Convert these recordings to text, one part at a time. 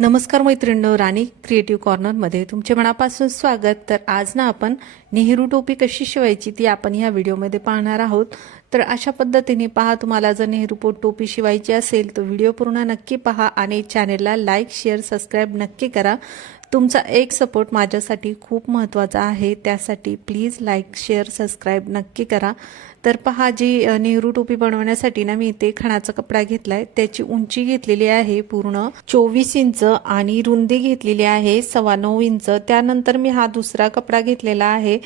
नमस्कार मैत्रिणींनो राणी क्रिएटिव्ह कॉर्नरमध्ये तुमचे मनापासून स्वागत. तर आज ना आपण नेहरू टोपी कशी शिवायची ती आपण ह्या व्हिडिओमध्ये पाहणार आहोत. तर अशा पद्धतीने पहा तुम्हाला जर नेहरू पोट टोपी शिवायची असेल तर व्हिडिओ पूर्ण नक्की पहा आणि चॅनेलला लाईक शेअर सबस्क्राईब नक्की करा. तुमचा एक सपोर्ट माझ्यासाठी खूप महत्त्वाचा आहे. त्यासाठी प्लीज लाईक शेअर सबस्क्राईब नक्की करा. तर पहा जी नेहरू टोपी बनवण्यासाठी ना मी इथे खणाचा कपडा घेतलाय. त्याची उंची घेतलेली आहे पूर्ण चोवीस इंच आणि रुंदी घेतलेली आहे सव्वा नऊ इंच. त्यानंतर मी हा दुसरा कपडा घेतलेला आहे.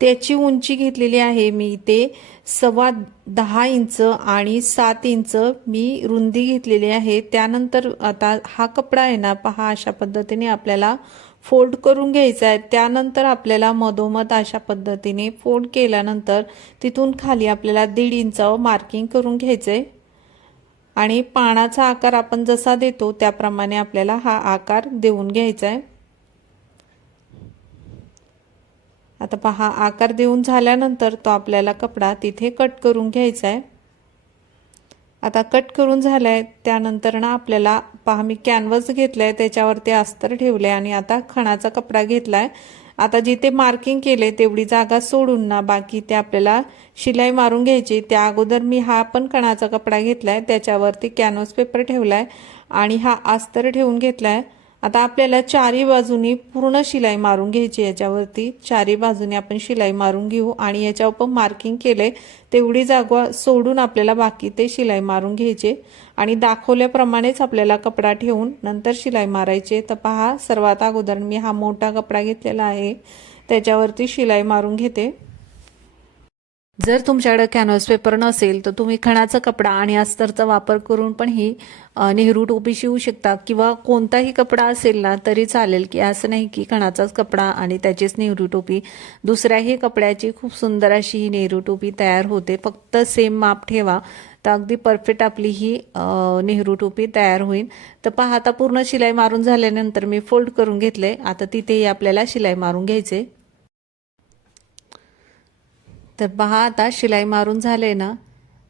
त्याची उंची घेतलेली आहे मी इथे सव्वा दहा इंच आणि सात इंच मी रुंदी घेतलेली आहे. त्यानंतर आता हा कपडा आहे ना पहा अशा पद्धतीने आपल्याला फोल्ड करून घ्यायचा आहे. त्यानंतर आपल्याला मधोमध अशा पद्धतीने फोल्ड केल्यानंतर तिथून खाली आपल्याला दीड इंच मार्किंग करून घ्यायचं आहे आणि पानाचा आकार आपण जसा देतो त्याप्रमाणे आपल्याला हा आकार देऊन घ्यायचा आहे आता पहा आकार देऊन झाल्यानंतर तो आपल्याला कपडा तिथे कट करून घ्यायचा आहे आता कट करून झालाय त्यानंतर ना आपल्याला पहा मी कॅनव्हस आहे त्याच्यावरती अस्तर ठेवले आणि आता खणाचा कपडा घेतलाय. आता जिथे मार्किंग केले तेवढी जागा सोडून ना बाकी ते आपल्याला शिलाई मारून घ्यायची. त्या अगोदर मी हा पण खणाचा कपडा घेतलाय त्याच्यावरती कॅनव्हस पेपर ठेवलाय आणि हा अस्तर ठेवून घेतलाय. आता आपल्याला चारी बाजूनी पूर्ण शिलाई मारून घ्यायची याच्यावरती चारी बाजूनी आपण शिलाई मारून घेऊ आणि याच्यावर पण मार्किंग केले तेवढी जागा सोडून आपल्याला बाकी ते शिलाई मारून घ्यायचे. आणि दाखवल्याप्रमाणेच आपल्याला कपडा ठेवून नंतर शिलाई मारायचे. तर पहा सर्वात अगोदर मी हा मोठा कपडा घेतलेला आहे. त्याच्यावरती शिलाई मारून घेते. जर तुमच्याकडे कॅनव्हस पेपर नसेल तर तुम्ही खणाचा कपडा आणि अस्तरचा वापर करून पण ही नेहरू टोपी शिवू शकता. किंवा कोणताही कपडा असेल ना तरी चालेल की असं नाही की खणाचाच कपडा आणि त्याचीच नेहरू टोपी. दुसऱ्याही कपड्याची खूप सुंदर अशी ही नेहरू टोपी तयार होते. फक्त सेम माप ठेवा तर अगदी परफेक्ट आपली ही नेहरू टोपी तयार होईल. तर पहा आता पूर्ण शिलाई मारून झाल्यानंतर मी फोल्ड करून घेतले आता तिथेही आपल्याला शिलाई मारून घ्यायचे तर पहा आता शिलाई मारून झाले ना.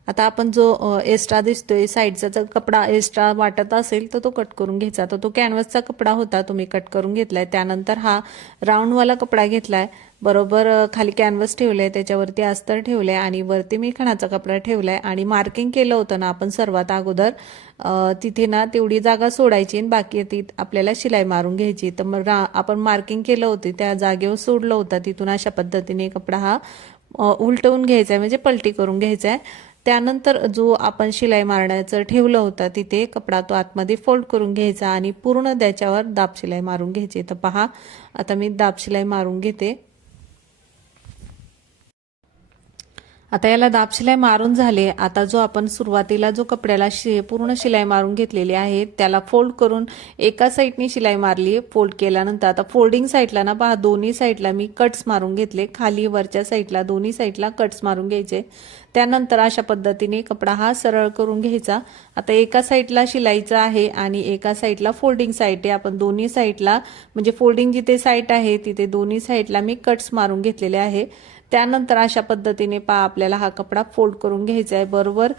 आता आपण जो एस्ट्रा एक्स्ट्रा दिसतोय साईडचा जर कपडा एक्स्ट्रा वाटत असेल तर तो कट करून घ्यायचा. तर तो कॅनव्हसचा कपडा होता तुम्ही कट करून घेतलाय. त्यानंतर हा राऊंडवाला कपडा घेतलाय. बरोबर खाली कॅनव्हस ठेवलंय त्याच्यावरती अस्तर ठेवलंय आणि वरती मी खणाचा कपडा ठेवलाय. आणि मार्किंग केलं होतं ना आपण सर्वात अगोदर तिथे ना तेवढी जागा सोडायची आणि बाकी ती आपल्याला शिलाई मारून घ्यायची. तर मग रा- आपण मार्किंग केलं होतं त्या जागेवर सोडलं होतं. तिथून अशा पद्धतीने कपडा हा उलटवून घ्यायचा आहे म्हणजे पलटी करून घ्यायचा आहे त्यानंतर जो आपण शिलाई मारण्याचं ठेवलं होतं तिथे कपडा तो आतमध्ये फोल्ड करून घ्यायचा आणि पूर्ण त्याच्यावर दाब शिलाई मारून घ्यायची. तर पहा आता मी दाब शिलाई मारून घेते. आता याला दाब शिलाई मारून झाले. आता जो आपण सुरुवातीला जो कपड्याला शि पूर्ण शिलाई मारून घेतलेली आहे त्याला फोल्ड करून एका साईडनी शिलाई मारली फोल्ड केल्यानंतर आता फोल्डिंग साईडला ना पहा दोन्ही साईडला मी कट्स मारून घेतले. खाली वरच्या साईडला दोन्ही साईडला कट्स मारून घ्यायचे. त्यानंतर अशा पद्धतीने कपडा हा सरळ करून घ्यायचा. आता एका साईडला शिलाईचा आहे आणि एका साईडला फोल्डिंग साईड आहे. आपण दोन्ही साईडला म्हणजे फोल्डिंग जिथे साईट आहे तिथे दोन्ही साईडला मी कट्स मारून घेतलेले आहे. त्यानंतर अशा पद्धतीने पा आपल्याला हा कपडा फोल्ड करून घ्यायचा आहे बरोबर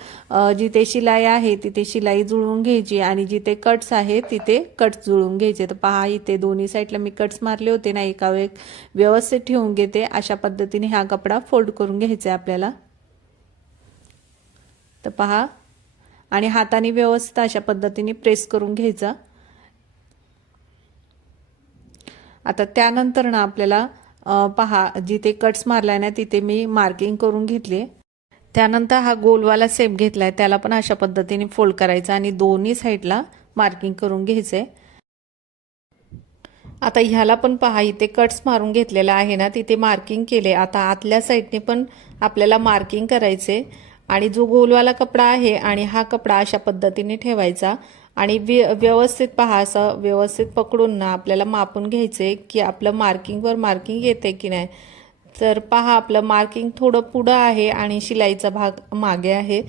जिथे शिलाई आहे तिथे शिलाई जुळवून घ्यायची आणि जिथे कट्स आहेत तिथे कट्स जुळवून घ्यायचे. तर पहा इथे दोन्ही साईडला मी कट्स मारले होते ना एका वेळ व्यवस्थित ठेवून घेते. अशा पद्धतीने हा कपडा फोल्ड करून घ्यायचा आहे आपल्याला. तर पहा आणि हाताने व्यवस्थित अशा पद्धतीने प्रेस करून घ्यायचा. आता त्यानंतर ना आपल्याला पहा जिथे कट्स मारलाय ना तिथे मी मार्किंग करून घेतली. त्यानंतर हा गोलवाला सेप घेतलाय. त्याला पण अशा पद्धतीने फोल्ड करायचा आणि दोन्ही साईडला मार्किंग करून घ्यायचंय आता ह्याला पण पहा इथे कट्स मारून घेतलेला आहे ना तिथे मार्किंग केले. आता आतल्या साईडने पण आपल्याला मार्किंग करायचे. आणि जो गोलवाला कपडा आहे आणि हा कपडा अशा पद्धतीने ठेवायचा. आणि व्य व्यवस्थित पहा असं व्यवस्थित पकडून ना आपल्याला मापून घ्यायचे की आपलं मार्किंगवर मार्किंग येते की नाही. तर पहा आपलं मार्किंग थोडं पुढं आहे आणि शिलाईचा भाग मागे आहे.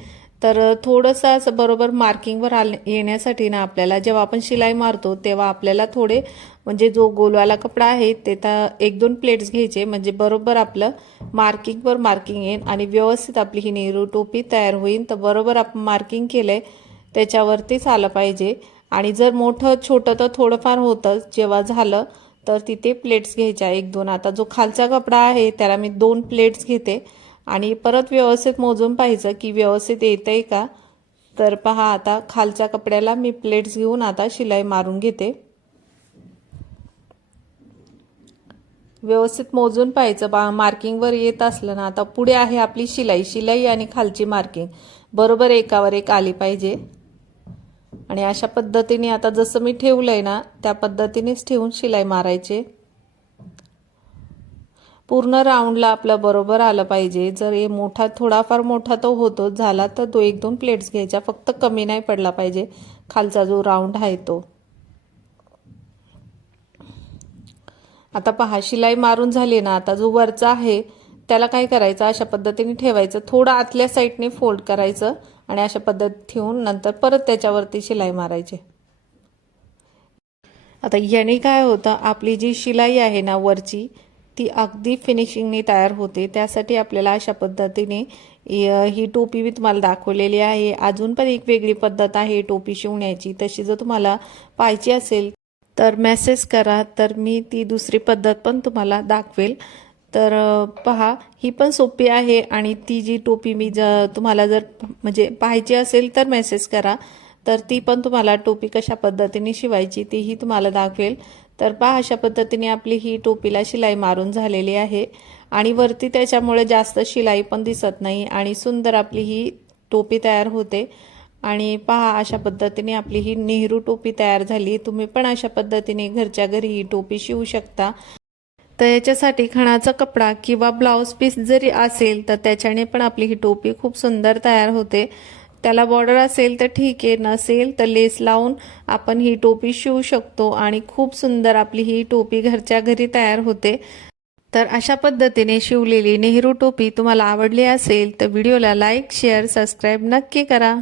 तर थोडंसं असं बरोबर मार्किंगवर आल येण्यासाठी ना आपल्याला जेव्हा आपण शिलाई मारतो तेव्हा आपल्याला थोडे म्हणजे जो गोलवाला कपडा आहे ते तर एक दोन प्लेट्स घ्यायचे. म्हणजे बरोबर आपलं मार्किंगवर मार्किंग येईल आणि व्यवस्थित आपली ही नेहरू टोपी तयार होईल. तर बरोबर आपण मार्किंग केलं आहे त्याच्यावरतीच आलं पाहिजे. आणि जर मोठं छोटं तर थोडंफार होतं. जेव्हा झालं तर तिथे प्लेट्स घ्यायच्या. एक दोन. आता जो खालचा कपडा आहे त्याला मी दोन प्लेट्स घेते. आणि परत व्यवस्थित मोजून पाहायचं की व्यवस्थित येतंय का? तर पहा आता खालच्या कपड्याला मी प्लेट्स घेऊन आता शिलाई मारून घेते. व्यवस्थित मोजून पाहायचं. बा मार्किंगवर येत असलं ना आता पुढे आहे आपली शिलाई. शिलाई आणि खालची मार्किंग बरोबर एकावर एक आली पाहिजे. आणि अशा पद्धतीने आता जसं मी ठेवलं आहे ना त्या पद्धतीनेच ठेवून शिलाई मारायचे. पूर्ण राऊंडला आपलं बरोबर आलं पाहिजे. जर हे मोठा थोडाफार मोठा तो होतो झाला तर दो एक दोन प्लेट्स घ्यायच्या. फक्त कमी नाही पडला पाहिजे. खालचा जो राऊंड आहे तो. आता पहा शिलाई मारून झाली ना आता जो वरचा आहे त्याला काय करायचं? अशा पद्धतीने ठेवायचं. थोडं आतल्या साईडने फोल्ड करायचं आणि अशा पद्धत ठेवून नंतर परत त्याच्यावरती शिलाई मारायची. आता याने काय होतं? आपली जी शिलाई आहे ना वरची ती अगदी फिनिशिंगने तयार होते. त्यासाठी आपल्याला अशा पद्धतीने ही टोपी मी तुम्हाला दाखवलेली आहे. अजून पण एक वेगळी पद्धत आहे टोपी शिवण्याची. तशी जर तुम्हाला पाहिजे असेल तर मेसेज करा. तर मी ती दुसरी पद्धत पण तुम्हाला दाखवेल. तर पहा ही पण सोपी आहे आणि ती जी टोपी मी ज तुम्हाला जर म्हणजे पाहायची असेल तर मेसेज करा. तर ती पण तुम्हाला टोपी कशा पद्धतीने शिवायची तीही तुम्हाला दाखवेल. तर पहा अशा पद्धतीने आपली ही टोपीला शिलाई मारून झालेली आहे आणि वरती त्याच्यामुळे जास्त शिलाई पण दिसत नाही आणि सुंदर आपली ही टोपी तयार होते. आणि पहा अशा पद्धतीने आपली ही नेहरू टोपी तयार झाली. तुम्ही पण अशा पद्धतीने घरच्या घरी ही टोपी शिवू शकता. तर याच्यासाठी खणाचा कपडा किंवा ब्लाऊज पीस जरी असेल तर त्याच्याने पण आपली ही टोपी खूप सुंदर तयार होते. त्याला बॉर्डर असेल तर ठीक आहे नसेल तर लेस लावून आपण ही टोपी शिवू शकतो आणि खूप सुंदर आपली ही टोपी घरच्या घरी तयार होते. तर अशा पद्धतीने शिवलेली नेहरू टोपी तुम्हाला आवडली असेल तर व्हिडिओला लाईक शेअर सबस्क्राईब नक्की करा.